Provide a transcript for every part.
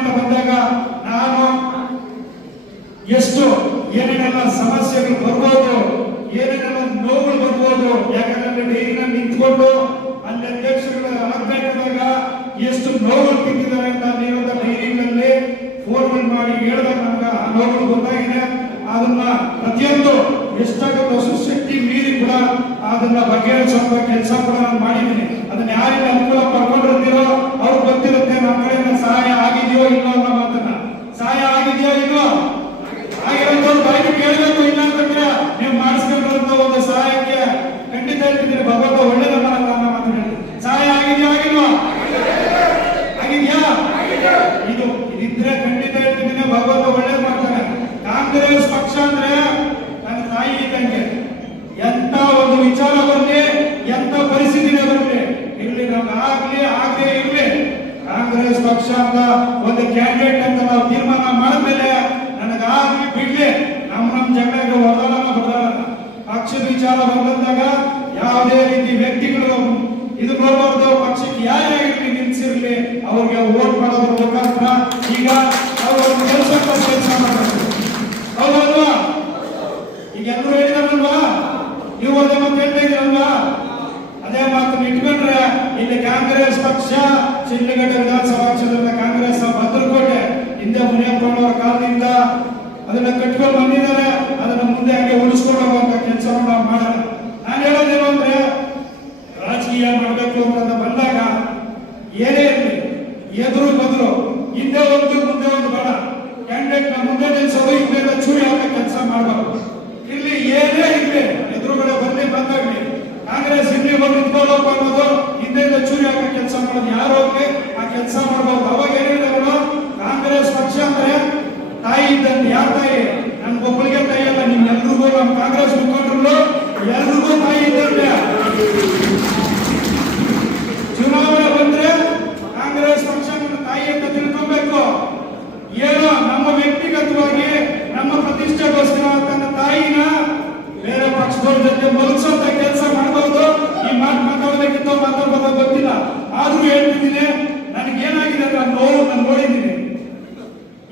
ಅಂತ ಬಂದಾಗ ನಾನು ಎಷ್ಟು ಏನೇನೆಲ್ಲ ಸಮಸ್ಯೆಗಳು ಬರ್ಬೋದು, ಏನೇನೆಲ್ಲ ನೋವುಗಳು ಬರ್ಬೋದು. ಯಾಕಂದ್ರೆ ಡೈರಿನ ನಿಂತ್ಕೊಂಡು ಅಲ್ಲಿ ಅಧ್ಯಕ್ಷರುಗಳು ಆಗ್ಬೇಕಾದಾಗ ಎಷ್ಟು ನೋವುಗಳು ತಿಂದಿದ್ದಾರೆ ಅಂತ ನೀವು ಡೈರಿನಲ್ಲಿ ಫೋನ್ ಮಾಡಿ ಹೇಳಿದಾಗ ನಮ್ಗೆ ಆ ನೋವುಗಳು ಗೊತ್ತಾಗಿದೆ. ಅದನ್ನ ಪ್ರತಿಯೊಂದು ಎಷ್ಟಾಗುತ್ತೆ ಸುಶಕ್ತಿ ಮೀರಿ ಕೂಡ ಅದನ್ನ ಬಗೆಹರಿಸುವ ಕೆಲಸ ಕೂಡ ನಾನು ಮಾಡಿದ್ದೀನಿ. ಅದನ್ನ ಯಾರಿಗೆ ಅನುಕೂಲ ಪಡ್ಕೊಂಡಿರ್ತೀರೋ ಅವ್ರಿಗೆ ಗೊತ್ತಿರುತ್ತೆ ನಮ್ಮ ಕಡೆಯಿಂದ ಸಹಾಯ ಆಗಿದೆಯೋ ಇಲ್ಲೋ ಅನ್ನೋ ಮಾತನ್ನ. ಸಹಾಯ ಆಗಿದೆಯೋ ಇಲ್ವೋ ಆಗಿರೋದು ಬಾಯಿ ಕೇಳಬೇಕು. ಇಲ್ಲ ಅಂತಂದ್ರೆ ನೀವು ಮಾಡಿಸ್ಕೊಂಡಿರೋ ಒಂದು ಸಹಾಯಕ್ಕೆ ಖಂಡಿತ ಹೇಳ್ತಿದ್ದೀನಿ ಭಗವಂತ ಒಳ್ಳೇದ ಮಾಡಲ್ಲ ಅನ್ನೋ ಮಾತು ಹೇಳಿ. ಸಹಾಯ ಆಗಿದೆಯೋ ಆಗಿಲ್ವೋ? ಆಗಿದ್ಯಾ? ಇದು ಇದಿದ್ರೆ ಖಂಡಿತ ಹೇಳ್ತಿದ್ದೀನಿ ಭಗವಂತ ಒಳ್ಳೇದು ಮಾಡ್ತಾನೆ. ಕಾಂಗ್ರೆಸ್ ಪಕ್ಷ ಅಂದ್ರೆ ನನ್ನ ತಾಯಿ ಇದ್ದಂಗೆ. ಎಂತ ಒಂದು ವಿಚಾರ ಬರಲಿ, ಎಂತ ಪರಿಸ್ಥಿತಿನೇ ಬರಲಿ, ಇಲ್ಲಿ ನಮ್ಗೆ ಆಗದೆ ಇರ್ಲಿ ಕಾಂಗ್ರೆಸ್ ಪಕ್ಷ ಅಂತ ಒಂದು ಕ್ಯಾಂಡಿಡೇಟ್ ಅಂತ ನಾವು ತೀರ್ಮಾನ ಮಾಡಿದ್ಮೇಲೆ ನನಗಾಗ್ಲಿ ಬಿಡ್ಲಿ ನಮ್ಮ ಜಗಳಕ್ಕೆ ಹೊರದಾಡಲ್ಲ ಬದಲಾಗಲ್ಲ. ಪಕ್ಷದ ವಿಚಾರ ಬಂದಾಗ ಯಾವುದೇ ರೀತಿ ವ್ಯಕ್ತಿಗಳು ಇದು ನೋಡಬಾರ್ದು. ಪಕ್ಷಕ್ಕೆ ಯಾರೇ ನಿಲ್ಸಿರ್ಲಿ ಅವ್ರಿಗೆ ವೋಟ್ ಮಾಡೋದ್ರ ಮುಖಾಂತರ ಈಗ ಅವರು ಕೆಲಸ ಮಾಡಬೇಕು. ಹೌದಲ್ವಾ? ಈಗ ಎಲ್ಲರೂ ಹೇಳಿದಾರಲ್ವಾ, ನೀವು ಅದೇ ಮಾತು ಹೇಳ್ತಾ ಇದ್ದೀರಲ್ವಾ, ಅದೇ ಮಾತನ್ನು ಇಟ್ಕೊಂಡ್ರೆ ಇಲ್ಲಿ ಕಾಂಗ್ರೆಸ್ ಪಕ್ಷ ಶಿಡ್ಲಘಟ್ಟ ವಿಧಾನಸಭಾ ಕ್ಷೇತ್ರದ ಕಾಂಗ್ರೆಸ್ ಭದ್ರಕೋಟೆ ಹಿಂದೆ ಮುನಿಯಪ್ಪನವರ ಕಾಲದಿಂದ ಅದನ್ನ ಕಟ್ಕೊಂಡು ಬಂದಿದ್ದಾರೆ. ಅದನ್ನ ಮುಂದೆ ಹಾಗೆ ಉಳಿಸ್ಕೊಂಡು ಹೋಗುವಂತ ಕೆಲಸವನ್ನು ನಾವು ಮಾಡೋಣ. ನಾನು ಹೇಳೋದೇನು ಅಂದ್ರೆ ರಾಜಕೀಯ ಮಾಡಬೇಕು ಅಂತ ಬಂದಾಗ ಏನೇ ಇರಲಿ ಎದುರು ಬದಲು ಹಿಂದೆ ಒಂದು ಮುಂದೆ ಒಂದು ಬೇಡ. ಕ್ಯಾಂಡಿಡೇಟ್ ನ ಮುಂದೆ ನಿಲ್ಸೋದು ಹಿಂದೆ ಚೂರಿ ಹಾಕೋ ಕೆಲಸ ಮಾಡಬಾರ್ದು. ಇಲ್ಲಿ ಏನೇ ಇರ್ಲಿ ಎದುರುಗಡೆ ಬರ್ಲಿ ಬಂದಾಗ್ಲಿ ಕಾಂಗ್ರೆಸ್ ಇಲ್ಲಿ ಬಂದು ನಿಂತ್ಕೊಳ್ಳೋಪ್ಪ ಅನ್ನೋದು ಹಿಂದೆ ಚೂರಿ ಹಾಕೋ ಕೆಲಸ ಮಾಡೋದು ಯಾರು ಹೋಗಿ ಆ ಕೆಲಸ ಮಾಡಬಹುದು. ಅವಾಗ ಏನಿದೆ ಕಾಂಗ್ರೆಸ್ ಪಕ್ಷ ಅಂದ್ರೆ ತಾಯಿ ಇದ್ದಂತೆ. ಯಾರ ತಾಯಿ? ನನ್ಗೊಬ್ಬಳಿಗೆ ತಾಯಿ ಅಲ್ಲ, ನಿಮ್ಗೆಲ್ರಿಗೂ ನಮ್ಮ ಕಾಂಗ್ರೆಸ್ ಮುಖಂಡರು ಎಲ್ರಿಗೂ ತಾಯಿ ಇದ್ದಂತೆ. ಚುನಾವಣೆ ಬಂದ್ರೆ ಕಾಂಗ್ರೆಸ್ ಪಕ್ಷ ನನ್ನ ತಾಯಿ ಅಂತ ತಿಳ್ಕೊಬೇಕು. ಏನೋ ನಮ್ಮ ವ್ಯಕ್ತಿಗತವಾಗಿ ನಮ್ಮ ಪ್ರತಿಷ್ಠೆಗೋಸ್ಕರ ತನ್ನ ತಾಯಿನ ಬೇರೆ ಪಕ್ಷದವ್ರ ಜೊತೆ ಮಲಗಿಸೋಂತ ಕೆಲಸ ಮಾಡಬಹುದು. ಈ ಮಾತಾಡೋದಕ್ಕಿಂತ ಮಾತಾಡೋದು ಗೊತ್ತಿಲ್ಲ, ಆದ್ರೂ ಹೇಳ್ತಿದ್ದೀನಿ ನನಗೇನಾಗಿದೆ ಅಂದ್ರೆ ನೋವು ನಾನು ನೋಡಿದ್ದೀನಿ.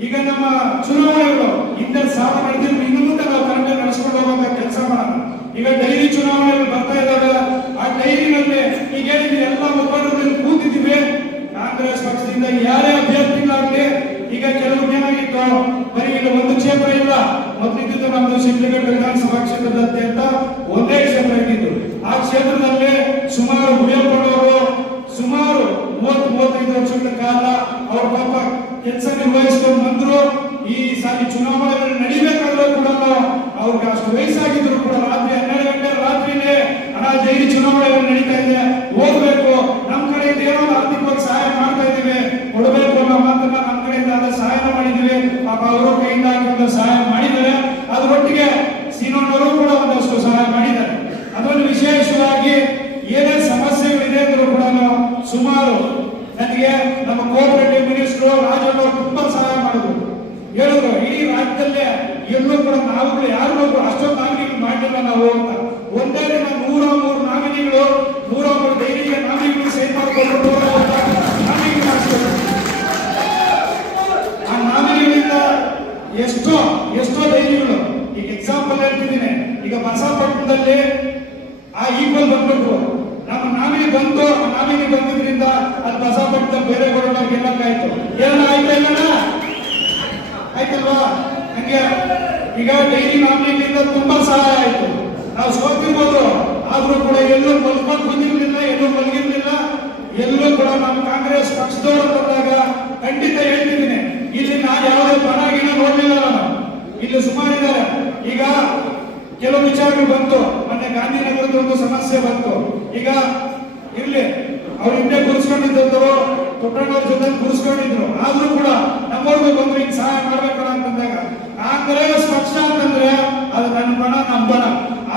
ಈಗ ನಮ್ಮ ಚುನಾವಣೆಗಳು ಹಿಂದೆ ಸಾಲ ನಡೆದಿದ್ರು, ಇನ್ನು ಮುಂದೆ ನಾವು ಕರೆಕ್ಟ್ ನಡೆಸ್ಕೊಂಡು ಹೋಗುವಂತ ಕೆಲಸ ಮಾಡೋಣ. ಈಗ ಡೈರಿ ಚುನಾವಣೆಗಳು ಬರ್ತಾ ಇದ್ದಾವೆ. ಆ ಡೈರಿನಲ್ಲಿ ಈಗ ಏನಿದೆ ಎಲ್ಲ ಮುಖಂಡರಲ್ಲಿ ಕೂತಿದ್ದೀವಿ. ಕಾಂಗ್ರೆಸ್ ಪಕ್ಷದಿಂದ ಯಾರೇ ಅಭ್ಯರ್ಥಿಗಳಾಗಲಿ ಈಗ ಕೆಲವ್ರಿಗೆ ಏನಾಗಿತ್ತು, ಬರೀ ಈಗ ಒಂದು ಕ್ಷೇತ್ರ ಇಲ್ಲ, ಮೊದಲಿದ್ದು ನಮ್ದು ಶಿಡ್ಲಘಟ್ಟ ವಿಧಾನಸಭಾ ಕ್ಷೇತ್ರದಂತೆ ಅಂತ ಒಂದೇ ಕ್ಷೇತ್ರ ಇದ್ದಿದ್ದು. ಆ ಕ್ಷೇತ್ರದಲ್ಲಿ ಸುಮಾರು ಮುನಿಯಪ್ಪನವರು ಸುಮಾರು 30-35 ವರ್ಷಗಳ ಕಾಲ ಅವ್ರ ಪಾಪ ಕೆಲಸ ನಿರ್ವಹಿಸಿಕೊಂಡು ಬಂದ್ರು. ಈ ಸಾರಿ ಚುನಾವಣೆಗಳು ನಡೀಬೇಕಾದ್ರೂ ಕೂಡ ಅವ್ರಿಗೆ ಅಷ್ಟು ವಯಸ್ಸಾಗಿದ್ರು ಕೂಡ ರಾತ್ರಿ 12 ಗಂಟೆ ರಾತ್ರಿನೇ ಡೈರಿ ಚುನಾವಣೆಗಳು ನಡೀತಾ ಇದೆ, ಹೋಗ್ಬೇಕು, ನಮ್ಮ ಕಡೆಯಿಂದ ಏನೋ ಆರ್ಥಿಕವಾಗಿ ಸಹಾಯ ಮಾಡ್ತಾ ಇದ್ದೀವಿ, ಕೊಡಬೇಕು ಅನ್ನೋ ಮಾತನ್ನ ನಮ್ಮ ಕಡೆಯಿಂದ ಆದ ಸಹಾಯ ಮಾಡಿದ್ದೀವಿ. ಪಾಪ ಅವರು ಕೈಯಿಂದ ಹಾಕಿದ ಸಹಾಯ ಮಾಡಿದ್ದಾರೆ. ಅದರೊಟ್ಟಿಗೆ ಸೀನೋನವರು ಕೂಡ ಒಂದಷ್ಟು ಸಹಾಯ ಮಾಡಿದ್ದಾರೆ. ಅದರಲ್ಲಿ ವಿಶೇಷವಾಗಿ ಏನೇ ಸಮಸ್ಯೆಗಳಿದೆ ಅಂದ್ರೂ ಕೂಡ ಸುಮಾರು ನನಗೆ ನಮ್ಮ ಕೋಆಪರೇಟಿವ್ ಮಿನಿಸ್ಟರ್ ರಾಜಣ್ಣ ಅವರು ತುಂಬಾ ಸಹಾಯ ಮಾಡಿದ್ರು. ಹೇಳಿದ್ರು ಇಡೀ ರಾಜ್ಯದಲ್ಲೇ ಎಲ್ಲೂ ಕೂಡ ನಾವುಗಳು ಯಾರು ಅಷ್ಟೊಂದು ನಾಮಿನಿಗಳು ಮಾಡಲಿಲ್ಲ ನಾವು ಅಂತ. ಒಂದೇ ದಿನ 103 ನಾಮಿನಿಗಳು 103 ಡೈರಿಗೆ ನಾಮಿನಿಗಳು ಸೈನ್ ಮಾಡಿಕೊಂಡು ನಾಮಿನಿ ಮಾಡಿಸ್ತಾರೆ. ಆ ನಾಮಿನಿಗಳಿಂದ ಎಷ್ಟೋ ಡೈರಿಗಳು ಈಗ ಎಕ್ಸಾಂಪಲ್ ಹೇಳ್ತಿದ್ದೀನಿ. ಈಗ ಬಸವಪಟ್ಟಣದಲ್ಲಿ ಆ ಈಕ್ವಲ್ ಬಂದ್ಬಿಟ್ರು, ನಮ್ಮ ನಾಮಿನಿ ಬಂತು. ನಾಮಿನಿ ಬಂದಿದ್ರಿಂದ ಅಲ್ಲಿ ಬಸವಪಟ್ಟಣ ಬೇರೆ ಕೊಡೋಣ ಗೆಲ್ಲಕ್ಕಾಯ್ತು. ಏನ ಆಯ್ತಾ ಇಲ್ಲ ಆಯ್ತಲ್ವಾ? ಹಂಗೆ ಈಗ ಡೈರಿ ನಾಮಿನಿಗಳಿಂದ ತುಂಬಾ ಸಹಾಯ ಆಯ್ತು. ನಾವು ಸೋತಿರ್ಬೋದು, ಆದ್ರೂ ಕೂಡ ಎಲ್ಲೂ ಮಲ್ಕೊಂಡು ಬಂದಿರ್ಲಿಲ್ಲ, ಎಲ್ಲೂ ಮಲಗಿರ್ಲಿಲ್ಲ. ಎಲ್ಲೂ ಕೂಡ ನಮ್ಮ ಕಾಂಗ್ರೆಸ್ ಪಕ್ಷದವರು ಬಂದಾಗ ಖಂಡಿತ ಹೇಳ್ತಿದ್ದೀನಿ, ಇಲ್ಲಿ ನಾನು ಯಾವುದೇ ಪರಗಿನ ನೋಡ್ಲಿಲ್ಲ. ನಾನು ಇಲ್ಲಿ ಸುಮಾರಿದ್ದಾರೆ. ಈಗ ಕೆಲವು ವಿಚಾರಗಳು ಬಂತು. ಮೊನ್ನೆ ಗಾಂಧಿನಗರದ ಒಂದು ಸಮಸ್ಯೆ ಬಂತು. ಈಗ ಇರ್ಲಿ ಅವ್ರ ಹಿಂದೆ ಕೂರಿಸ್ಕೊಂಡಿದ್ದವರು ಪುಟ್ಟಣ್ಣವ್ರ ಜೊತೆ ಕೂರಿಸ್ಕೊಂಡಿದ್ರು. ಆದ್ರೂ ಕೂಡ ನಮ್ಮವ್ರಿಗೂ ಬಂದ್ರು ಹಿಂಗ್ ಸಹಾಯ ಮಾಡ್ಬೇಕಲ್ಲ ಅಂತಂದಾಗ ಕಾಂಗ್ರೆಸ್ ಪಕ್ಷ ಅಂತಂದ್ರೆ ಅದು ನನ್ನ ಬಣ ನಮ್ಮ ಬಣ.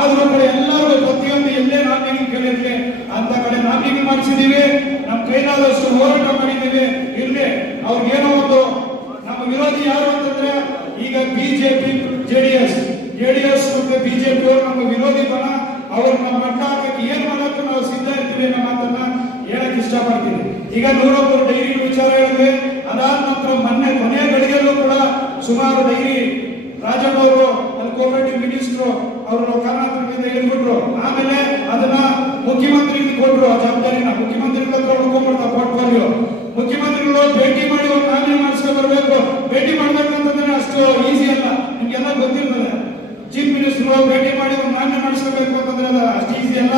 ಆದ್ರೂ ಕೂಡ ಎಲ್ಲರೂ ಪ್ರತಿಯೊಂದು ಎಲ್ಲೇ ನಾಮಿನಿ ಕೇಳಿರ್ಲಿ ಅಂತ ಕಡೆ ನಾಮಿನಿ ಮಾಡಿಸಿದೀವಿ. ನಮ್ಮ ಕೈಲಾದಷ್ಟು ಹೋರಾಟ ಮಾಡಿದೀವಿ. ಇರ್ಲಿ ಅವ್ರಿಗೇನೋ ಒಂದು ನಮ್ಮ ವಿರೋಧಿ ಯಾರು ಅಂತಂದ್ರೆ ಈಗ ಬಿಜೆಪಿ ಜೆಡಿಎಸ್ ಮತ್ತೆ ಬಿಜೆಪಿ ಅವರು ನಮ್ಮ ವಿರೋಧಿ ಬಣ. ಅವ್ರು ನಮ್ಮ ಮಟ್ಟ ಹಾಕಕ್ಕೆ ಏನ್ ಮಾಡಕ್ಕೂ ನಾವು ಸಿದ್ಧ ಇರ್ತೀವಿ ಅನ್ನೋ ಮಾತನ್ನ ಹೇಳಕ್ ಇಷ್ಟಪಡ್ತೀನಿ. ಈಗ 101 ಡೈರಿ ವಿಚಾರ ಹೇಳಿದ್ರೆ ಅದಾದ ನಂತರ ಮೊನ್ನೆ ಕೊನೆಯ ಗಳಿಗೆಯಲ್ಲೂ ಕೂಡ ಸುಮಾರು ಡೈರಿ ರಾಜಣ್ಣ ಅವರು ಅಲ್ಲಿ ಕೋಆಪರೇಟಿವ್ ಮಿನಿಸ್ಟ್ರು ಅವರು ಕರ್ನಾಟಕದಿಂದ ಹೇಳ್ಬಿಟ್ರು. ಆಮೇಲೆ ಅದನ್ನ ಮುಖ್ಯಮಂತ್ರಿಗೆ ಕೊಟ್ಟರು ಆ ಜವಾಬ್ದಾರಿನ. ಮುಖ್ಯಮಂತ್ರಿಗಳ ಹತ್ರ ಹುಡ್ಕೊಂಡ್ಬಿಡ್ತಾ ಪೋರ್ಟ್ಫೋಲಿಯೋ. ಮುಖ್ಯಮಂತ್ರಿಗಳು ಭೇಟಿ ಮಾಡಿ ಒಂದು ನಾಮಿನಿ ಮಾಡಿಸ್ಕೊಂಡು ಬರ್ಬೇಕು. ಭೇಟಿ ಮಾಡ್ಬೇಕಂತಂದ್ರೆ ಅಷ್ಟು ಈಸಿ ಅಲ್ಲ, ನಿಮ್ಗೆಲ್ಲ ಗೊತ್ತಿರ್ತದೆ. ಚೀಫ್ ಮಿನಿಸ್ಟರ್ ಭೇಟಿ ಮಾಡಿ ಒಂದು ನಾಮಿನಿ ಮಾಡಿಸ್ಕೋಬೇಕು ಅಂತಂದ್ರೆ ಅಷ್ಟು ಈಸಿ ಅಲ್ಲ.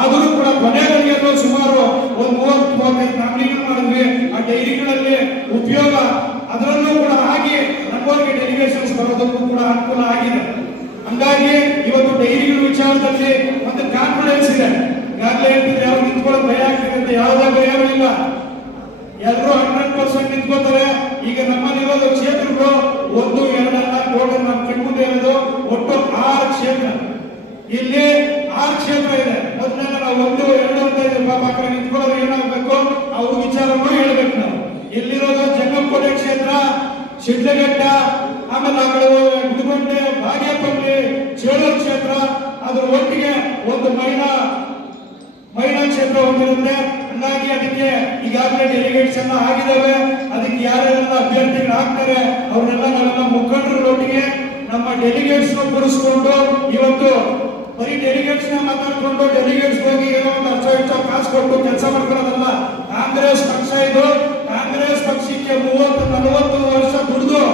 ಆದರೂ ಕೂಡ ಕೊನೆಗಳಿಗೆಲ್ಲೂ ಸುಮಾರು ಒಂದು 30-35 ನಾಮಿನಿಗಳು ಮಾಡಿದ್ವಿ. ಆ ಡೈರಿಗಳಲ್ಲಿ ಉಪಯೋಗ ಅದರಲ್ಲೂ ಕೂಡ ಆಗಿ ನಮ್ಮವರಿಗೆ ಡೆಲಿಗೇಷನ್ಸ್ ಬರೋದಕ್ಕೂ ಕೂಡ ಅನುಕೂಲ ಆಗಿದೆ. ಹಂಗಾಗಿ ಇವತ್ತು ಡೈರಿಗಳ ವಿಚಾರದಲ್ಲಿ ಒಂದು ಕಾನ್ಫಿಡೆನ್ಸ್ ಇದೆ. ಈಗಾಗಲೇ ಹೇಳ್ತಿದ್ರೆ ಯಾರು ನಿಂತ್ಕೊಳ್ಳೋದು ಭಯ ಆಗ್ತಿದೆ ಅಂತ ಯಾವುದೇ ಭಯವೂ ಇಲ್ಲ. ಎಲ್ಲರೂ 100% ನಿಂತ್ಕೋತಾರೆ. ಈಗ ನಮ್ಮಲ್ಲಿರೋದು ಕ್ಷೇತ್ರಗಳು 1, 2 ಅಲ್ಲ, ಟೋಟಲ್ ನಮ್ಮ ಕಣ್ಮುಂದೆ ಇರೋದು ಒಟ್ಟು 6 ಕ್ಷೇತ್ರ. ಇಲ್ಲಿ 6 ಕ್ಷೇತ್ರ ಇದೆ. ಮೊದಲೆಲ್ಲ ನಾವು 1, 2 ಅಂತ ಇದ್ದೀವಿ. ಪಾಪ ಕಡೆ ನಿಂತ್ಕೊಳ್ಳೋದು ಏನಾಗಬೇಕು ಅವ್ರ ವಿಚಾರನೂ ಹೇಳ್ಬೇಕು. ನಾವು ಇಲ್ಲಿರೋದು ಜಂಗಮಕೋಟೆ ಕ್ಷೇತ್ರ, ಶಿಡ್ಲಘಟ್ಟ, ಆಮೇಲೆ ಆ ಕಡೆ ಗುಡಿಬಂಡೆ, ಬಾಗೇಪಲ್ಲಿ, ಚೇಳೂರು ಕ್ಷೇತ್ರ, ಅದ್ರ ಒಟ್ಟಿಗೆ ಒಂದು ಮಹಿಳಾ ಕ್ಷೇತ್ರ ಹೊಂದಿರುತ್ತೆ. ಹಂಗಾಗಿ ಅದಕ್ಕೆ ಈಗಾಗಲೇ ಡೆಲಿಗೇಟ್ಸ್ ಎಲ್ಲ ಆಗಿದ್ದಾವೆ. ಅದಕ್ಕೆ ಯಾರೆಲ್ಲ ಅಭ್ಯರ್ಥಿಗಳು ಆಗ್ತಾರೆ ಅವ್ರನ್ನೆಲ್ಲ ನಾವೆಲ್ಲ ಮುಖಂಡರೊಟ್ಟಿಗೆ ನಮ್ಮ ಡೆಲಿಗೇಟ್ಸ್ ಕೂರಿಸ್ಕೊಂಡು ಇವತ್ತು ಬರೀ ಡೆಲಿಗೇಟ್ಸ್ ಮಾತಾಡ್ಕೊಂಡು ಡೆಲಿಗೇಟ್ಸ್ ಹೋಗಿ ಏನೋ ಒಂದು ಅರ್ಥ ಕಾಸು ಕೊಟ್ಟು ಕೆಲಸ ಮಾಡ್ಕೊಳ್ಳೋದಲ್ಲ. ಕಾಂಗ್ರೆಸ್ ಪಕ್ಷ ಇದು. ಕಾಂಗ್ರೆಸ್ ಪಕ್ಷಕ್ಕೆ 30-40 ವರ್ಷ ದುಡಿದು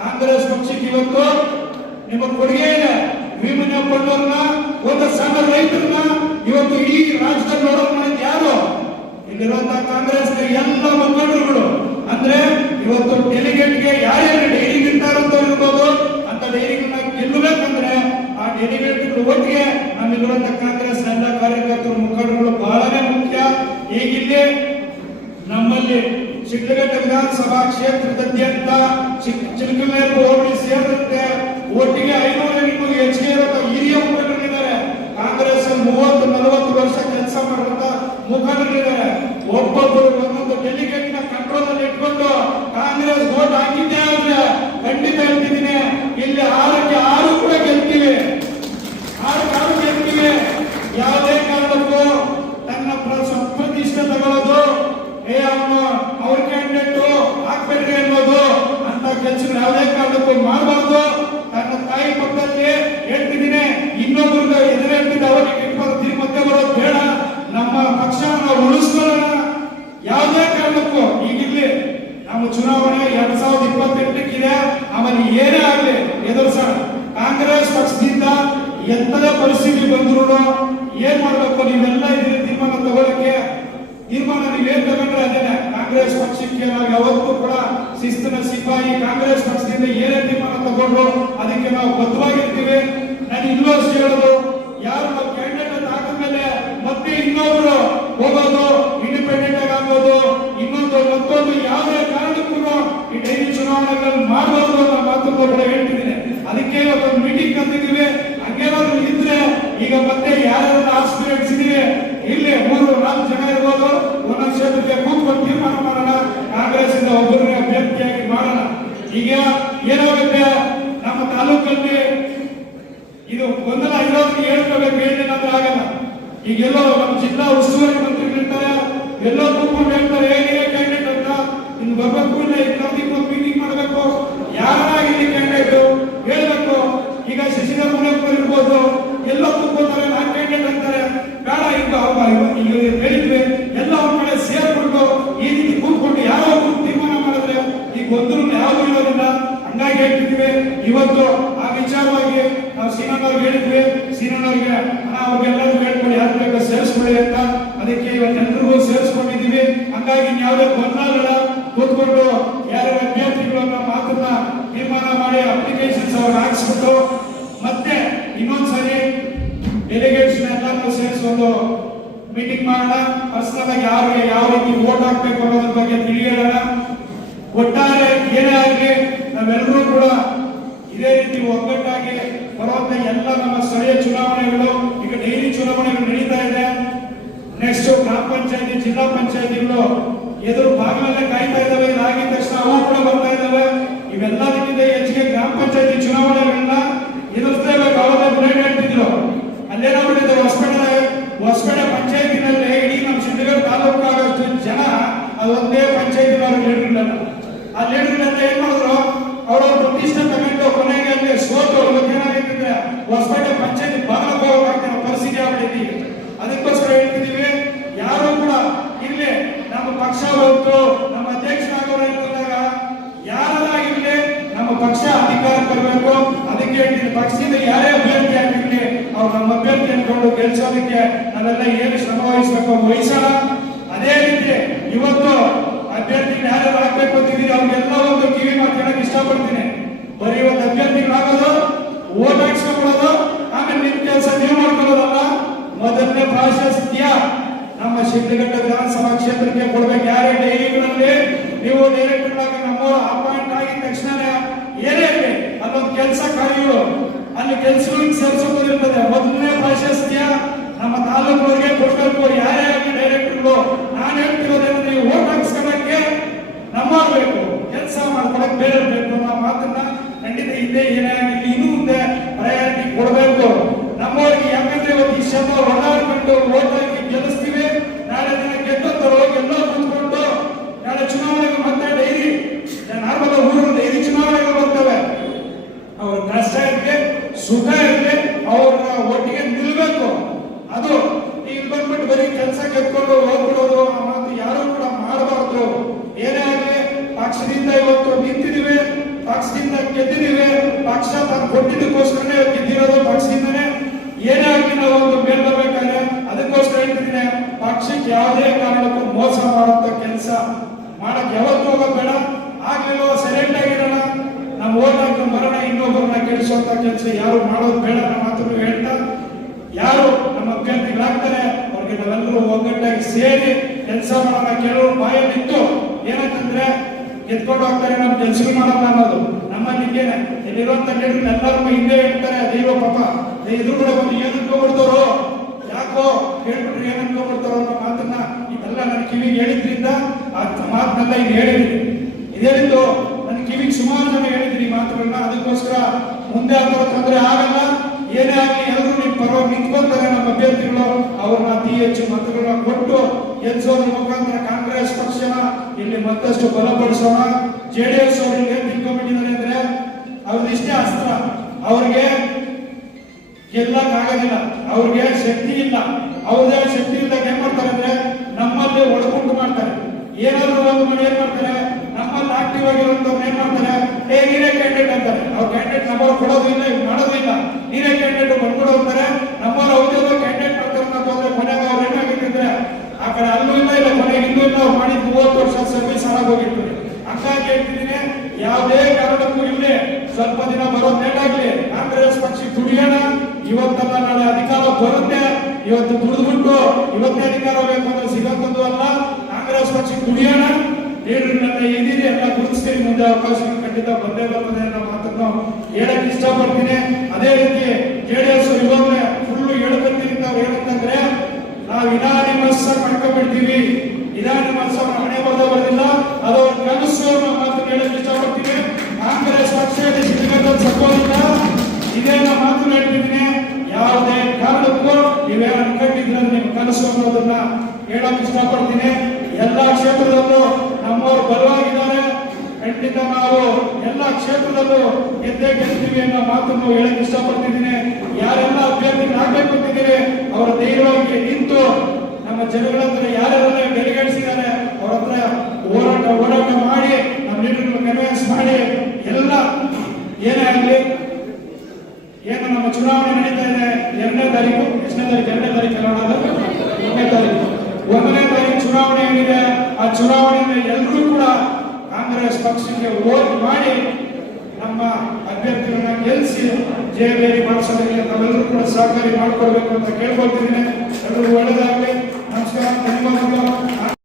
ಕಾಂಗ್ರೆಸ್ ಪಕ್ಷಕ್ಕೆ ಇವತ್ತು ನಿಮ್ಮ ಕೊಡುಗೆ ಇದೆ. ಭೀಮನಪ್ಪನವ್ರನ್ನ, ಒಂದು ಸಣ್ಣ ರೈತರನ್ನ ಇವತ್ತು ಈ ರಾಜ್ಯದಲ್ಲಿ ನೋಡೋದು ಯಾರು? ಇಲ್ಲಿರುವಂತಹ ಕಾಂಗ್ರೆಸ್ ಎಲ್ಲ ಮುಖಂಡರುಗಳು. ಅಂದ್ರೆ ಇವತ್ತು ಡೆಲಿಗೇಟ್ಗೆ ಯಾರ್ಯಾರು ಡೈರಿ ನಿಂತಾರಂತ ಇರ್ಬೋದು ಅಂತ ಡೈರಿಗಳನ್ನ ಗೆಲ್ಲಬೇಕಂದ್ರೆ ಆ ಡೆಲಿಗೇಟ್ ಒಟ್ಟಿಗೆ ನಮ್ಮಿರುವಂತಹ ಕಾಂಗ್ರೆಸ್ ಎಲ್ಲ ಕಾರ್ಯಕರ್ತರು ಮುಖಂಡರುಗಳು ಬಹಳನೇ ಮುಖ್ಯ. ಈಗಿಲ್ಲಿ ನಮ್ಮಲ್ಲಿ ಶಿಡ್ಲಘಟ್ಟ ವಿಧಾನಸಭಾ ಕ್ಷೇತ್ರದಾದ್ಯಂತ ಚಿಲಕಲೂರು ಹೋಬಳಿ ಸೇರಿದಂತೆ ಒಟ್ಟಿಗೆ 500 ಹೆಚ್ಚಿಗೆ ಇರುವ ಹಿರಿಯ ಮುಖಂಡರಿದ್ದಾರೆ. ಕಾಂಗ್ರೆಸ್ 30-40 ವರ್ಷ ಕೆಲಸ ಮಾಡುವಂತ ಮುಖಂಡರಿದ್ದಾರೆ. ಒಬ್ಬೊಬ್ಬರು ಒಂದೊಂದು ಡೆಲಿಗೇಟ್ ನ ಕಂಟ್ರೋಲ್ ಅಲ್ಲಿ ಇಟ್ಕೊಂಡು ಕಾಂಗ್ರೆಸ್ ವೋಟ್ ಹಾಕಿದ್ದೆ ಆದ್ರೆ ಖಂಡಿತ ಹೇಳ್ತಿದ್ದೀನಿ, ಇಲ್ಲಿ 6ಕ್ಕೆ 6 ಕೂಡ ಗೆಲ್ತೀವಿ. 6ಕ್ಕೆ 6 ಗೆಲ್ತೀವಿ. ಯಾವುದೇ ಕಾರಣಕ್ಕೂ ತನ್ನ ಪ್ರತಿಷ್ಠೆ ತಗೊಳ್ಳೋದು, ಅವನು ಅವ್ರ ಕ್ಯಾಂಡಿಡೇಟ್ ಹಾಕ್ಬೇಡ್ರಿ ಅನ್ನೋದು ಅಂತ ಕೆಲಸ ಯಾವುದೇ ಕಾರಣಕ್ಕೂ ಮಾಡಬಾರ್ದು. ತನ್ನ ತಾಯಿ ಪಕ್ಕದಲ್ಲಿ ಹೇಳ್ತಿದ್ದೀನಿ, ಇನ್ನೊಬ್ಬರು ಎದುರೇಳ್ತಿದ್ದ ಅವರಿಗೆ ತಿರುಗಿ ಮತ್ತೆ ಬರೋದು ಬೇಡ. ನಮ್ಮ ಪಕ್ಷ ನಾವು ಉಳಿಸ್ಕೊಳ್ಳೋಣ. ಯಾವುದೇ ಕಾರಣಕ್ಕೂ ಈಗಿಲ್ಲಿ ನಮ್ಮ ಚುನಾವಣೆ 2028 ಆಮೇಲೆ ಏನೇ ಆಗಲಿ ಎದುರಿಸೋಣ. ಕಾಂಗ್ರೆಸ್ ಪಕ್ಷದಿಂದ ಎಂತದ ಪರಿಸ್ಥಿತಿ ಬಂದ್ರು ಏನ್ ಮಾಡ್ಬೇಕು, ನೀವೆಲ್ಲ ಇದ್ರೆ ತೀರ್ಮಾನ ತಗೊಳ್ಳಕ್ಕೆ ತೀರ್ಮಾನ ನೀವೇನ್ ತಗೊಂಡ್ರೆ ಅದೇನೆ. ಕಾಂಗ್ರೆಸ್ ಪಕ್ಷಕ್ಕೆ ನಾವು ಯಾವತ್ತೂ ಕೂಡ ಶಿಸ್ತಿನ ಸಿಪಾಯಿ. ಕಾಂಗ್ರೆಸ್ ಪಕ್ಷದಿಂದ ಏನೇ ತೀರ್ಮಾನ ತಗೊಂಡ್ರು ಅದಕ್ಕೆ ನಾವು ಬದ್ಧವಾಗಿರ್ತೀವಿ. ನಾನು ಇನ್ನೂ ಅಷ್ಟೇ ಹೇಳೋದು, ಯಾರು ನಾವು ಕ್ಯಾಂಡಿಡೇಟ್ ಹಾಕಿದ್ಮೇಲೆ ಮತ್ತೆ ಇನ್ನೊಬ್ರು ಹೋಗೋದು, ಇಂಡಿಪೆಂಡೆಂಟ್ ಆಗಿ ಆಗೋದು, ಮತ್ತೊಂದು ಯಾವುದೇ ಕಾರಣಕ್ಕೂ ಈ ಡೈರಿ ಚುನಾವಣೆಗಳಲ್ಲಿ ಮಾಡಬಾರ್ದು ಅನ್ನೋ ಮಾತನ್ನು ಕೂಡ ಹೇಳ್ತಿದ್ದೀನಿ. ಅದಕ್ಕೆ ಇವತ್ತೊಂದು ಮೀಟಿಂಗ್ ಕರೆದಿದ್ದೀವಿ. ಹಂಗೇನಾದ್ರು ಇದ್ರೆ ಈಗ ಮತ್ತೆ ಯಾರೆಲ್ಲ ಆಸ್ಪಿರೆಂಟ್ಸ್ ಇದೀವಿ ಇಲ್ಲಿ 3-4 ಜನ ಇರ್ಬೋದು, ಒಂದೊಂದು ಕ್ಷೇತ್ರಕ್ಕೆ ಕೂತ್ಕೊಂಡು ತೀರ್ಮಾನ ಮಾಡೋಣ. ಕಾಂಗ್ರೆಸ್ ಇಂದ ಒಬ್ಬರನ್ನೇ ಅಭ್ಯರ್ಥಿಯಾಗಿ ಮಾಡೋಣ. ಈಗ ಏನಾಗುತ್ತೆ, ನಮ್ಮ ತಾಲೂಕಲ್ಲಿ ಇದು ಗೊಂದಲ ಇರೋದಕ್ಕೆ ಹೇಳ್ಕೋಬೇಕು, ಹೇಳಿಲ್ಲ ಅಂದ್ರೆ ಆಗಲ್ಲ. ಈಗೆಲ್ಲೋ ನಮ್ಮ ಜಿಲ್ಲಾ ಉಸ್ತುವಾರಿ ಮಂತ್ರಿಗಳಿರ್ತಾರೆ, ಎಲ್ಲೋ ಕೂತ್ಕೊಂಡು ಹೇಳ್ತಾರೆ ಹೇಗೆ ಕ್ಯಾಂಡಿಡೇಟ್ ಅಂತ. ಇನ್ನು ಬರ್ಬೇಕು, ಇಲ್ಲ ಮೀಟಿಂಗ್ ಮಾಡಬೇಕು, ಯಾರಾಗಿಲ್ಲಿ ಕ್ಯಾಂಡಿಡೇಟ್ ಹೇಳ್ಬೇಕು. ಈಗ ಶಶಿಧರ್ ಮುನೇಕರ್ ಇರ್ಬೋದು, ಎಲ್ಲೋ ಕೂತ್ಕೋತಾರೆ, ನಾನ್ ಕ್ಯಾಂಡಿಡೇಟ್ ಅಂತಾರೆ. ಬೇಡ, ಈಗ ಹೇಳಿದ್ವಿ ಎಲ್ಲ ಒಂದ್ ಕಡೆ ಸೇರ್ಕೊಂಡು ಈ ರೀತಿ ಕೂತ್ಕೊಂಡು ಯಾರೋ ತೀರ್ಮಾನ ಮಾಡಿದ್ರೆ ಈಗ ಗೊಂದಲ ಯಾವ್ದು ಇರೋದಿಲ್ಲ. ಹಂಗಾಗಿ ಹೇಳ್ತಿದ್ವಿ ಇವತ್ತು ಆ ವಿಚಾರವಾಗಿ ನಾವು ಸೀನಣ್ಣವ್ರಿಗೆ ಹೇಳಿದ್ವಿ. ಸೀನಣ್ಣವ್ರಿಗೆ ಅವ್ರಿಗೆಲ್ಲರೂ ಹೇಳ್ಕೊಂಡು ಯಾರು ಬೇಕಾ ಸೇರಿಸ್ಕೊಳ್ಳಿ ಅಂತ. ಅದಕ್ಕೆ ಇವತ್ತೆಲ್ಲರಿಗೂ ಸೇರಿಸ್ಕೊಂಡಿದ್ದೀವಿ. ಹಂಗಾಗಿ ಯಾವುದೇ ಗೊಂದಲ ಕೂತ್ಕೊಂಡು ಯಾರ ಅಭ್ಯರ್ಥಿಗಳು ಅನ್ನೋ ಮಾತನ್ನ ತೀರ್ಮಾನ ಮಾಡಿ ಅಪ್ಲಿಕೇಶನ್ಸ್ ಅವ್ರು ಹಾಕಿಸ್ಬಿಟ್ಟು ಮತ್ತೆ ಇನ್ನೊಂದ್ಸರಿ ಡೆಲಿಗೇಟ್ಸ್ ಎಲ್ಲರೂ ಸೇರಿಸ್ಕೊಂಡು ಮೀಟಿಂಗ್ ಮಾಡೋಣ. ಪರ್ಸನಲ್ ಆಗಿ ಯಾರಿಗೆ ಯಾವ ರೀತಿ ವೋಟ್ ಹಾಕ್ಬೇಕು ಅನ್ನೋದ್ರ ಬಗ್ಗೆ ತಿಳಿಯೋಣ. ಒಟ್ಟಾರೆ ಏನೇ ಆಗಲಿ ನಾವೆಲ್ಲರೂ ಕೂಡ ಇದೇ ರೀತಿ ಒಗ್ಗಟ್ಟಾಗಿ ಬರುವಂತ ಎಲ್ಲ ನಮ್ಮ ಸ್ಥಳೀಯ ಚುನಾವಣೆಗಳು, ಈಗ ಡೈಲಿ ಚುನಾವಣೆಗಳು ನಡೀತಾ ಇದೆ. ನೆಕ್ಸ್ಟ್ ಗ್ರಾಮ ಪಂಚಾಯತಿ, ಜಿಲ್ಲಾ ಪಂಚಾಯತಿಗಳು ಎದುರು ಬಾಗಿಲಲ್ಲೇ ಕಾಯ್ತಾ ಇದ್ದಾವೆ. ಇದಾಗಿದ ತಕ್ಷಣ ಅವು ಕೂಡ ಬರ್ತಾ ಇದ್ದಾವೆ. ಇವೆಲ್ಲದಕ್ಕಿಂತ ಹೆಚ್ಚಿಗೆ ಗ್ರಾಮ ಪಂಚಾಯತಿ ಚುನಾವಣೆಗಳನ್ನ ಎದುರಿಸಲೇಬೇಕು. ಅವಾಗ ಬುಲೆಟ್ ಹೇಳ್ತಿದ್ರು, ಅಲ್ಲೇನಾಗ್ಬಿಟ್ಟಿದೆ, ಹೊಸಪೇಟೆ ಪಂಚಾಯತಿನಲ್ಲಿ ಇಡೀ ನಮ್ಮ ಶಿಡ್ಲಘಟ್ಟ ತಾಲೂಕಾಗಷ್ಟು ಜನ ಅದೊಂದೇ ಪಂಚಾಯತಿ ಹೇಳಿರಲಿಲ್ಲ. ಪ್ರತಿಷ್ಠೆ ತಗೊಂಡು ಕೊನೆಗೆ ಅಲ್ಲಿ ಸೋತು ಏನಾಗಿದ್ರೆ ಹೊಸಪೇಟೆ ಪಂಚಾಯತಿ ಬಾಗಿಲು ಹೋಗಬೇಕಾಗ್ತದೆ ಪರಿಸ್ಥಿತಿ ಆಗ್ಬಿಟ್ಟಿದೆ. ಅದಕ್ಕೋಸ್ಕರ ಹೇಳ್ತಿದೀವಿ, ಯಾರು ಕೂಡ ಇಲ್ಲಿ ನಮ್ಮ ಪಕ್ಷ ಹೊತ್ತು ನಮ್ಮ ಅಧ್ಯಕ್ಷರಾಗೋದಾಗ ಯಾರಾಗಿರ್ಲಿ ನಮ್ಮ ಪಕ್ಷ ಅಧಿಕಾರ ಬರಬೇಕು. ಅದಕ್ಕೆ ಹೇಳ್ತೀನಿ, ಪಕ್ಷದಿಂದ ಯಾರೇ ಅಭ್ಯರ್ಥಿ ಆಗಿರ್ಲಿ ಅವ್ರು ನಮ್ಮ ಅಭ್ಯರ್ಥಿ ಅನ್ಕೊಂಡು ಗೆಲ್ಸೋದಕ್ಕೆ ನಾವೆಲ್ಲ ಏನು ಶ್ರಮ ವಹಿಸ್ಬೇಕು ವಹಿಸೋಣ. ಅದೇ ರೀತಿ ಇವತ್ತು ಅಭ್ಯರ್ಥಿ ಯಾರು ಆಗ್ಬೇಕು ಅಂತಿದ್ದೀರಿ ಅವ್ರಿಗೆಲ್ಲ ಒಂದು ಕಿವಿ ಮಾತು ಹೇಳಕ್ ಇಷ್ಟಪಡ್ತೀನಿ. ಬರೀ ಒಂದು ಅಭ್ಯರ್ಥಿಗಳಾಗೋದು, ಓಟ್ ಹಾಕ್ಸ್ಕೊಳ್ಳೋದು, ಆಮೇಲೆ ನಿಮ್ ಕೆಲಸ ನೀವು ಮಾಡ್ಕೊಳ್ಳೋದಲ್ಲ. ಮೊದಲನೇ ಪ್ರಾಶಸ್ತ್ಯ ನಮ್ಮ ಶಿಡ್ಲಘಟ್ಟ ವಿಧಾನಸಭಾ ಕ್ಷೇತ್ರಕ್ಕೆ ಕೊಡ್ಬೇಕು. ಯಾರೇ ಡೈರಿಗಳಲ್ಲಿ ನೀವು ಡೈರೆಕ್ಟರ್ ಆಗಿ ನಮ್ಮವರು ಅಪಾಯಿಂಟ್ ಆಗಿದ ತಕ್ಷಣ ಏನೇ ಇರಲಿ ಅಲ್ಲೊಂದು ಕೆಲಸ ಕಾರ್ಯಗಳು ಅಲ್ಲಿ ಕೆಲಸಗಳಿಗೆ ಸೇರಿಸೋದಿರ್ತದೆ. ಮೊದಲನೇ ಪ್ರಾಶಸ್ತ್ಯ ನಮ್ಮ ತಾಲೂಕುವರಿಗೆ ಕೊಡಬೇಕು. ಯಾರೇ ಆಗಲಿ ಡೈರೆಕ್ಟರ್ಗಳು, ನಾನು ಹೇಳ್ತಿರೋದೇನು, ನೀವು ಓಟ್ ಹಾಕ್ಸ್ಕೊಳ್ಳಕ್ಕೆ ನಮ್ಮಬೇಕು, ಕೆಲಸ ಮಾಡ್ಕೊಳಕ್ ಬೇರೆ ಬೇಕು. ನಾವು ಮಾತನ್ನ ಖಂಡಿತ ಹಿಂದೆ ಏನಾಗಿಲ್ಲ ಇನ್ನು ಮುಂದೆ ಪ್ರಯಾರಿಟಿ ಕೊಡಬೇಕು ನಮ್ಮವರಿಗೆ. ಯಾಕಂದ್ರೆ ಇವತ್ತು ಇಷ್ಟೆಲ್ಲ ಹೊರಡ್ಕೊಂಡು ಓಟ್ ಹಾಕಿ ಗೆಲ್ಲಿಸ್ತೀವಿ, ನಾಳೆ ದಿನ ಗೆದ್ದವರು ಎಲ್ಲ ಕುತ್ಕೊಂಡು ನಾಳೆ ಚುನಾವಣೆಗೆ ಮತ್ತೆ ಡೈರಿ ನಾರ್ಮಲ್ ಊರು ಡೈರಿ ಚುನಾವಣೆಗಳು ಬರ್ತವೆ. ಅವ್ರ ಕಷ್ಟ ಇರಲಿ ಸುಖ ಇರಲಿ ಅವ್ರ ಒಟ್ಟಿಗೆ ನಿಲ್ಬೇಕು. ಅದು ಈಗ ಬಂದ್ಬಿಟ್ಟು ಬರೀ ಕೆಲಸ ಗೆದ್ಕೊಂಡು ಹೋಗ್ಬಿಡೋದು ಮಾತು ಯಾರು ಕೂಡ ಮಾಡಬಾರ್ದು. ಏನೇ ಆಗಲಿ ಪಕ್ಷದಿಂದ ಇವತ್ತು ನಿಂತಿದ್ದೀವಿ, ಪಕ್ಷದಿಂದ ಗೆದ್ದಿದ್ದೀವಿ, ಪಕ್ಷ ತಾನು ಕೊಟ್ಟಿದ್ದಕ್ಕೋಸ್ಕರನೇ ಗೆದ್ದಿರೋದು ಪಕ್ಷದಿಂದನೇ. ಏನೇ ಆಗಲಿ ನಾವು ಒಂದು ಮೇಲ್ ಬರ್ಬೇಕಾದ್ರೆ ಅದಕ್ಕೋಸ್ಕರ ಹೇಳ್ತಿದ್ದೀನಿ, ಪಕ್ಷಕ್ಕೆ ಯಾವುದೇ ಕಾರಣಕ್ಕೂ ಮೋಸ ಮಾಡುವಂತ ಕೆಲಸ ಮಾಡಕ್ ಯಾವತ್ತೂ ಹೋಗೋದು ಬೇಡ. ಆಗ್ಲಿಲ್ಲ ಸೈಲೆಂಟ್ ಆಗಿರೋಣ, ನಮ್ಮ ಓಟ್ ಹಾಕಿ ಮರಣ ಇನ್ನೊಬ್ಬರನ್ನ ಕೆಡಿಸುವಂತ ಕೆಲಸ ಯಾರು ಮಾಡೋದು ಬೇಡ. ನಮ್ಮ ಮಾತನ್ನು ಹೇಳ್ತಾ ಯಾರು ನಮ್ಮ ಅಭ್ಯರ್ಥಿಗಳಾಗ್ತಾರೆ ಅವ್ರಿಗೆ ನಾವೆಲ್ಲರೂ ಒಗ್ಗಟ್ಟಾಗಿ ಸೇರಿ ಕೆಲಸ ಮಾಡೋಣ. ಕೆಲವರು ಬಾಯಲ್ಲಿತ್ತು ಏನಂತಂದ್ರೆ ಗೆದ್ಕೊಂಡು ಹೋಗ್ತಾರೆ, ನಮ್ ಕೆಲಸ ಮಾಡಲ್ಲ ಅನ್ನೋದು ನಮ್ಮಲ್ಲಿಗೇನೆ. ಇಲ್ಲಿರುವಂತ ಲೀಡರ್ ಎಲ್ಲರೂ ಹಿಂದೆ ಹೇಳ್ತಾರೆ, ಅದೇನೋ ಪಾಪ ಎದುರು ಕೂಡ ಬಂದು ಏನ್ ಅನ್ಕೊಂಡ್ಬಿಡ್ತಾರೋ, ಯಾಕೋ ಹೇಳ್ಬಿಟ್ರೆ ಏನ್ ಅನ್ಕೊಂಡ್ಬಿಡ್ತಾರೋ ಅನ್ನೋ ಮಾತನ್ನ ಇದೆಲ್ಲ ನನ್ನ ಕಿವಿಗೆ ಹೇಳಿದ್ರಿಂದ ಆ ಮಾತನ್ನೆಲ್ಲ ಈಗ ಹೇಳಿದ್ದೀನಿ. ಇದೇನಿದ್ದು ನನ್ನ ಕಿವಿಗೆ ಸುಮಾರು ಜನ ಹೇಳಿದ್ದೀನಿ ಮಾತುಗಳನ್ನ. ಅದಕ್ಕೋಸ್ಕರ ಮುಂದೆ ಆ ತೊಂದರೆ ಆಗಲ್ಲ. ಏನೇ ಆಗಲಿ ಎಲ್ಲರೂ ನಿಮ್ ಪರವಾಗಿ ನಿಂತ್ಕೊಂತಾರೆ ನಮ್ಮ ಅಭ್ಯರ್ಥಿಗಳು. ಅವ್ರನ್ನ ಅತಿ ಹೆಚ್ಚು ಮತಗಳನ್ನ ಕೊಟ್ಟು ಗೆಲ್ಸೋದ್ರ ಮುಖಾಂತರ ಕಾಂಗ್ರೆಸ್ ಪಕ್ಷನ ಇಲ್ಲಿ ಮತ್ತಷ್ಟು ಬಲಪಡಿಸೋಣ. ಜೆಡಿಎಸ್ ಅವರು ಏನ್ ತಿಳ್ಕೊಂಡ್ಬಿಟ್ಟಿದ್ದಾರೆ ಅಂದ್ರೆ ಅವ್ರದ್ದು ಇಷ್ಟೇ ಅಸ್ತ್ರ, ಅವ್ರಿಗೆ ಗೆಲ್ಲಕ್ ಆಗೋದಿಲ್ಲ, ಅವ್ರಿಗೆ ಶಕ್ತಿ ಇಲ್ಲ. ಅವ್ರದೇ ಶಕ್ತಿ ಇದ್ದಾಗ ಏನ್ ಮಾಡ್ತಾರೆ ಅಂದ್ರೆ ನಮ್ಮಲ್ಲಿ ಒಳಗುಂಟು ಮಾಡ್ತಾರೆ. ಏನಾದ್ರು ಒಂದು ಮಾಡಿ ಏನ್ ಮಾಡ್ತಾರೆ, ನಮ್ಮಲ್ಲಿ ಆಕ್ಟಿವ್ ಆಗಿರುವಂತವ್ರು ಏನ್ ಮಾಡ್ತಾರೆ, ನೀನೇ ಕ್ಯಾಂಡಿಡೇಟ್ ಅಂತಾರೆ. ಅವ್ರ ಕ್ಯಾಂಡಿಡೇಟ್ ನಂಬರ್ ಕೊಡೋದು ಇಲ್ಲ, ಮಾಡೋದು ಇಲ್ಲ, ನೀನೇ ಕ್ಯಾಂಡಿಡೇಟ್ ಬಂದ್ಬಿಡು ಅಂತಾರೆ. ನಮ್ಮವ್ರು ಅವ್ರದ್ದು ಕ್ಯಾಂಡಿಡೇಟ್ ಮಾಡ್ತಾರೆ ಅಂತಂದ್ರೆ ಕೊನೆಗೆ ಅವ್ರು ಏನಾಗಿದ್ರೆ ಆ ಕಡೆ ಅಲ್ಲೂ ಇಲ್ಲ, ಇಲ್ಲ ಕೊನೆಗೆ ಇನ್ನೂ ಇಲ್ಲ. ಅವ್ರು ಮಾಡಿದ್ದು 30 ವರ್ಷ ಸರ್ವಿಸ್ ಹಾಳಾಗೋಗಿರ್ತಾರೆ. ಹಂಗಾಗಿ ಹೇಳ್ತಿದ್ದೀನಿ, ಯಾವುದೇ ಕಾರಣಕ್ಕೂ ಇಲ್ಲಿ ಸ್ವಲ್ಪ ದಿನ ಬರೋದು ಲೇಟ್ ಆಗ್ಲಿ, ಕಾಂಗ್ರೆಸ್ ಪಕ್ಷಕ್ಕೆ ದುಡಿಯೋಣ. ಇವತ್ತಲ್ಲ ನಾಳೆ ಅಧಿಕಾರ ಬರುತ್ತೆ. ಇವತ್ತು ದುಡಿದ್ಬಿಟ್ಟು ಇವತ್ತೇ ಅಧಿಕಾರ ಬೇಕು ಅಂದ್ರೆ ಸಿಗಂತದ್ದು ಅಲ್ಲ. ಕಾಂಗ್ರೆಸ್ ಪಕ್ಷಕ್ಕೆ ದುಡಿಯೋಣ. ಲೀಡರ್ಗಳೆಲ್ಲ ಏನಿದೆ ಎಲ್ಲ ಗುರುತಿಸ್ತೀರಿ, ಮುಂದೆ ಅವಕಾಶ ಖಂಡಿತ ಬಂದೇ ಬರ್ತದೆ ಅನ್ನೋ ಮಾತನ್ನು ಹೇಳಕ್ ಇಷ್ಟಪಡ್ತೀನಿ. ಅದೇ ರೀತಿ ಜೆಡಿಎಸ್ ಇವಾಗಲೇ ಫುಲ್ ಹೇಳ್ಕೊಳ್ತೀನಿ. ನಾವು ಏನಂತಂದ್ರೆ ನಾವು ಇನಾನಿಮಸ್ ಮಾಡ್ಕೊಂಡ್ಬಿಡ್ತೀವಿ. ಇನಾನಿಮಸ್ ಹಣೆ ಬರ್ದಿಲ್ಲ, ಅದು ಕನಸು ಅನ್ನೋ ಮಾತು ಹೇಳಕ್ ಇಷ್ಟಪಡ್ತೀನಿ. ಕಾಂಗ್ರೆಸ್ ಪಕ್ಷ ಸಕೋಲಿಲ್ಲ, ಇದೇ ನಾವು ಮಾತು ಹೇಳ್ತಿದ್ದೀನಿ. ಯಾವುದೇ ಕಾರಣಕ್ಕೂ ನೀವೇ ಅನ್ಕೊಂಡಿದ್ರೆ ನಿಮ್ಮ ಕನಸು ಅನ್ನೋದನ್ನ ಹೇಳಕ್ ಇಷ್ಟಪಡ್ತೀನಿ. ಎಲ್ಲಾ ಕ್ಷೇತ್ರದಲ್ಲೂ ನಮ್ಮವರು ಬಲವಾಗಿದ್ದಾರೆ. ಖಂಡಿತ ನಾವು ಎಲ್ಲಾ ಕ್ಷೇತ್ರದಲ್ಲೂ ಗೆದ್ದೇ ಗೆಲ್ತೀವಿ ಅನ್ನೋ ಮಾತನ್ನು ಹೇಳಕ್ ಇಷ್ಟಪಡ್ತಿದ್ದೀನಿ. ಯಾರೆಲ್ಲ ಅಭ್ಯರ್ಥಿಗಳಾಗಬೇಕು ಅಂತಿದ್ದೀರಿ ಅವರ ಧೈರ್ಯವಾಗಿ ನಿಂತು ನಮ್ಮ ಜನಗಳ ಹತ್ರ ಯಾರೆಲ್ಲ ಡೆಲಿಗೇಟ್ಸ್ ಇದ್ದಾರೆ ಅವ್ರ ಹತ್ರ ಹೋರಾಟ ಮಾಡಿ ನಮ್ಮ ಲೀಡರ್ಗಳು ಕನ್ವಿನ್ಸ್ ಮಾಡಿ ಎಲ್ಲ ಏನೇ ಆಗಲಿ. ಏನು ನಮ್ಮ ಚುನಾವಣೆ ನಡೀತಾ ಇದೆ 2ನೇ ತಾರೀಕು, ಎಷ್ಟನೇ ತಾರೀಕು? 2ನೇ ತಾರೀಕು ಅಲ್ಲ, 1ನೇ ತಾರೀಕು. 1ನೇ ತಾರೀಕು ಚುನಾವಣೆ ಏನಿದೆ, ಆ ಚುನಾವಣೆಯಲ್ಲಿ ಎಲ್ಲರೂ ಕೂಡ ಕಾಂಗ್ರೆಸ್ ಪಕ್ಷಕ್ಕೆ ವೋಟ್ ಮಾಡಿ ನಮ್ಮ ಅಭ್ಯರ್ಥಿಗಳನ್ನ ಗೆಲ್ಲಿಸಿ ಜಯಬೇರಿ ಮಾಡಿಸೋದಕ್ಕೆ ತಾವೆಲ್ಲರೂ ಕೂಡ ಸಹಕಾರಿ ಮಾಡಿಕೊಡ್ಬೇಕು ಅಂತ ಕೇಳ್ಕೊಳ್ತಿದ್ದೀನಿ. ಎಲ್ಲರಿಗೂ ಒಳ್ಳೆಯದಾಗಲಿ. ನಮಸ್ಕಾರ.